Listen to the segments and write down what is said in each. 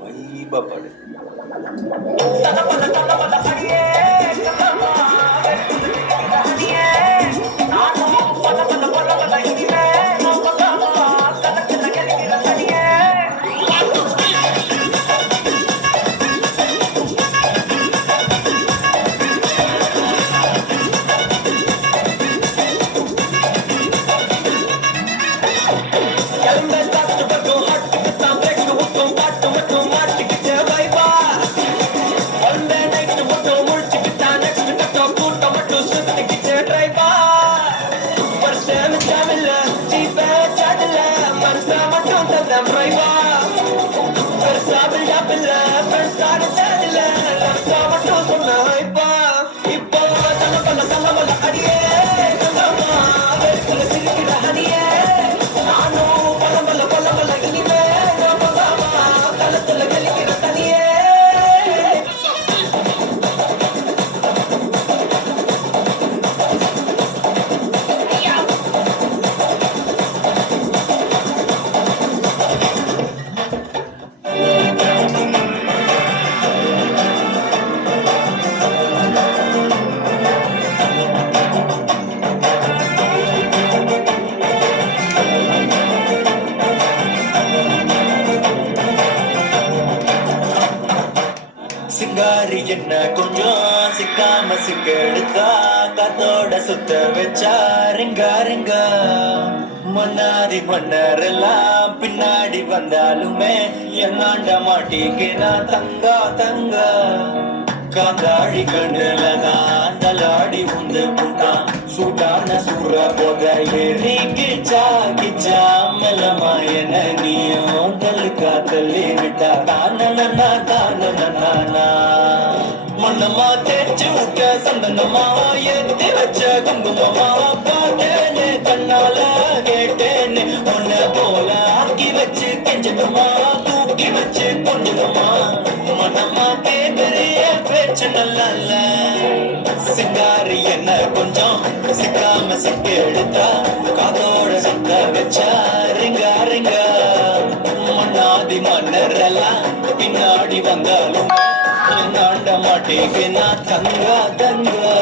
வைபப்படு. சிங்காரி என்ன கொஞ்சம் சிக்காம சிக்கெடுத்தா காத்தோட சுத்த வச்சா ரிங்கா ரிங்கா. முன்னாடி மன்னரெல்லாம் பின்னாடி வந்தாலுமே என்னாண்ட மாட்டிக்கினா தங்கா தங்கா. காந்தாழி கண்ணுலதான் தலாடி உந்து புட்டான் சூடான சூற போக ஏறி கிச்சா கிச்சா மெல்லமாயன நீயும் தள்ளுக்கா தள்ளி விட்டா தானனா தானனா. மண்ணமா தேய்ச்சி விட்ட சந்தனமா ஏத்தி வச்ச குங்குமமா பார்த்தேன்னு கண்ணால கேட்டேன்னு உன்ன போல ஆக்கி வச்சு கெஞ்சணுமா தூக்கி வச்சு கொண்டுடுமா. மனமா கேட்கறிய பேச்சு நல்லா இல்ல. சிங்காரி என்ன கொஞ்சம் சிக்காம சிக்கி எடுத்தா காதோட சுத்த வச்சா ரிங்கா ரிங்கா. மண்ணாதி மன்னர் எல்லாம் பின்னாடி வந்தாலும் நாண்ட மாட்டேங்கினா தங்கா தங்கா.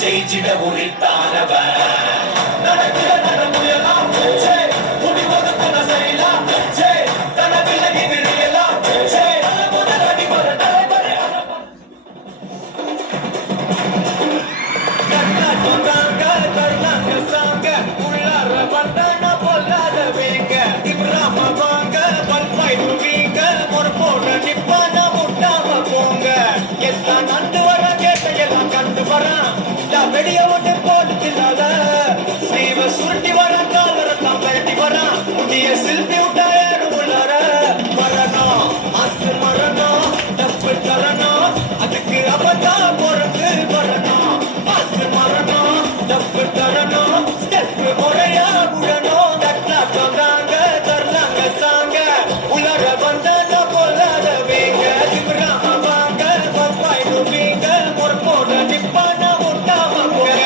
ஜெயிச்சிட உரித்தானவன் நடக்கிற நடமுயலாம் முடி ஒதுக்குன செய்யலாம் தன விலகி விரியலாம் முதல் அடிமர தலைவரே உள்ளார வந்தான பொல்லாத வேங்க இப்ராம வாங்க பல்பாய்ப்பு வீங்க ஒரு போட நிப்பான முட்டாம போங்க எல்லாம் நண்டு வர கேட்ட எல்லாம் கண்டு வரான். மச்சா வெடிய ஒட்டு போட்டு தின்னாத ஸ்லீவ சுருட்டி வரான் காலரத்தான் பெரட்டி வரான் முடிய சில்பி விட்டா ஏறும் உள்ளார மரணம் அசு மரணம் டப்பு தரணும் அதுக்கு அப்பதான் பொறுத்து வரணும் அசு மரணம் டப்பு தரணும் ஸ்டெப் முறையா விடணும் தட்டாட்டம் தாங்க தரலாங்க சாங்க உள்ளார வந்தாங்க பொல்லாத வீங்க திமிராம வாங்க பப்பாயிடுவீங்க முற்போட நிப்பான முட்டாம போங்க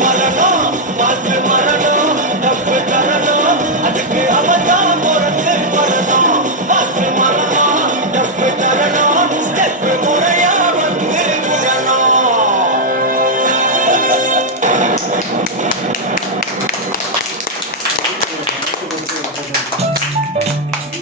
மரணம் மாசு மரணம் டப்பு தரணும் அதுக்கு அவதான் பொறுத்து வரணும் மாசு மரணம் டப்பு தரணும் ஸ்டெப் முறையா வந்து விடணும்